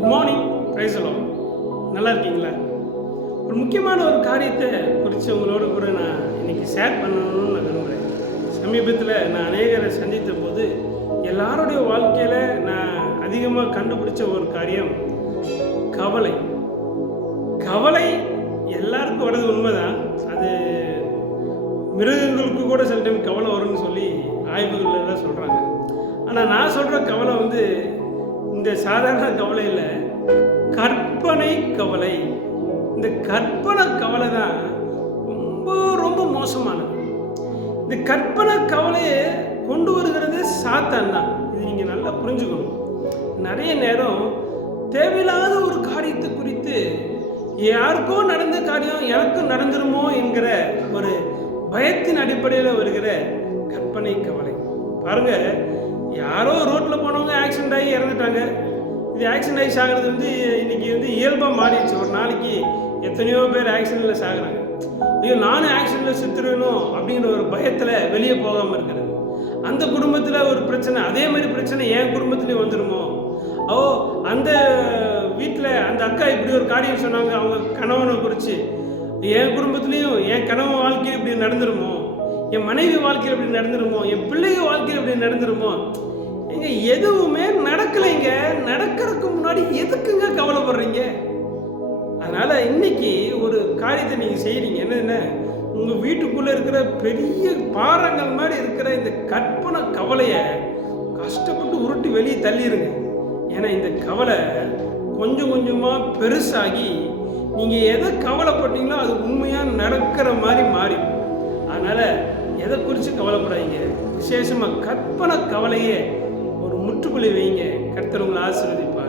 Good morning, praise the Lord. நல்லா இருக்கீங்களா? ஒரு முக்கியமான ஒரு காரியத்தை குறித்து உங்களோட கூட நான் இன்றைக்கி ஷேர் பண்ணணும்னு நான் விரும்புகிறேன். சமீபத்தில் நான் அநேகரை சந்தித்த போது எல்லாருடைய வாழ்க்கையில் நான் அதிகமாக கண்டுபிடிச்ச ஒரு காரியம் கவலை. கவலை எல்லாருக்கும் வர்றது உண்மைதான். அது மிருகங்களுக்கு கூட சில டைம் கவலை வரும்னு சொல்லி ஆய்வுகள் எல்லாம் சொல்கிறாங்க. ஆனால் நான் சொல்கிற கவலை இந்த சாதாரண கவலை இல்லை, கற்பனை கவலை. இந்த கற்பனை கவலை தான் ரொம்ப ரொம்ப மோசமானது. இந்த கற்பனை கவலையை கொண்டு வருகிறது சாத்தான் தான். இது நீங்கள் நல்லா புரிஞ்சுக்கணும். நிறைய நேரம் தேவையில்லாத ஒரு காரியத்தை குறித்து யாருக்கோ நடந்த காரியம் எனக்கும் நடந்துருமோ என்கிற ஒரு பயத்தின் அடிப்படையில் வருகிற கற்பனை கவலை. பாருங்க, யாரோ ரோட்டில் போனவங்க ஆக்சிடென்ட் ஆகி இறந்துட்டாங்க. இது ஆக்சிடென்ட் ஆகி சாகிறது இன்னைக்கு இயல்பாக மாறிடுச்சு. ஒரு நாளைக்கு எத்தனையோ பேர் ஆக்சிடென்ட்டில் சாகுறாங்க. ஐயோ, நானும் ஆக்சிடென்ட்டில் செத்துருவேணும் அப்படிங்கிற ஒரு பயத்தில் வெளியே போகாமல் இருக்கிறது. அந்த குடும்பத்தில் ஒரு பிரச்சனை, அதே மாதிரி பிரச்சனை என் குடும்பத்துலேயும் வந்துடுமோ, அந்த வீட்டில் அந்த அக்கா இப்படி ஒரு காரியம் சொன்னாங்க அவங்க கணவனை குறித்து, என் குடும்பத்துலேயும் என் கணவன் வாழ்க்கையில் இப்படி நடந்துருமோ, என் மனைவி வாழ்க்கையில் இப்படி நடந்துருமோ, என் பிள்ளைங்க வாழ்க்கையில் இப்படி நடந்துருமோ. எங்க எதுவுமே நடக்கலைங்க. நடக்கிறதுக்கு முன்னாடி எதுக்குங்க கவலைப்படுறீங்க? அதனால் இன்னைக்கு ஒரு காரியத்தை நீங்கள் செய்கிறீங்க. என்னென்ன, உங்கள் வீட்டுக்குள்ளே இருக்கிற பெரிய பாறங்கள் மாதிரி இருக்கிற இந்த கற்பனை கவலையை கஷ்டப்பட்டு உருட்டி வெளியே தள்ளிடுங்க. ஏன்னா இந்த கவலை கொஞ்சம் கொஞ்சமாக பெருசாகி நீங்கள் எதை கவலைப்பட்டீங்களோ அது உண்மையாக நடக்கிற மாதிரி மாறி. அதனால் எதை குறித்து கவலைப்படாதீங்க. விசேஷமாக கற்பனை கவலையே ஒரு முற்றுப்புள்ளி வைங்க. கர்த்தர் உங்களை ஆசீர்வதிப்பார்.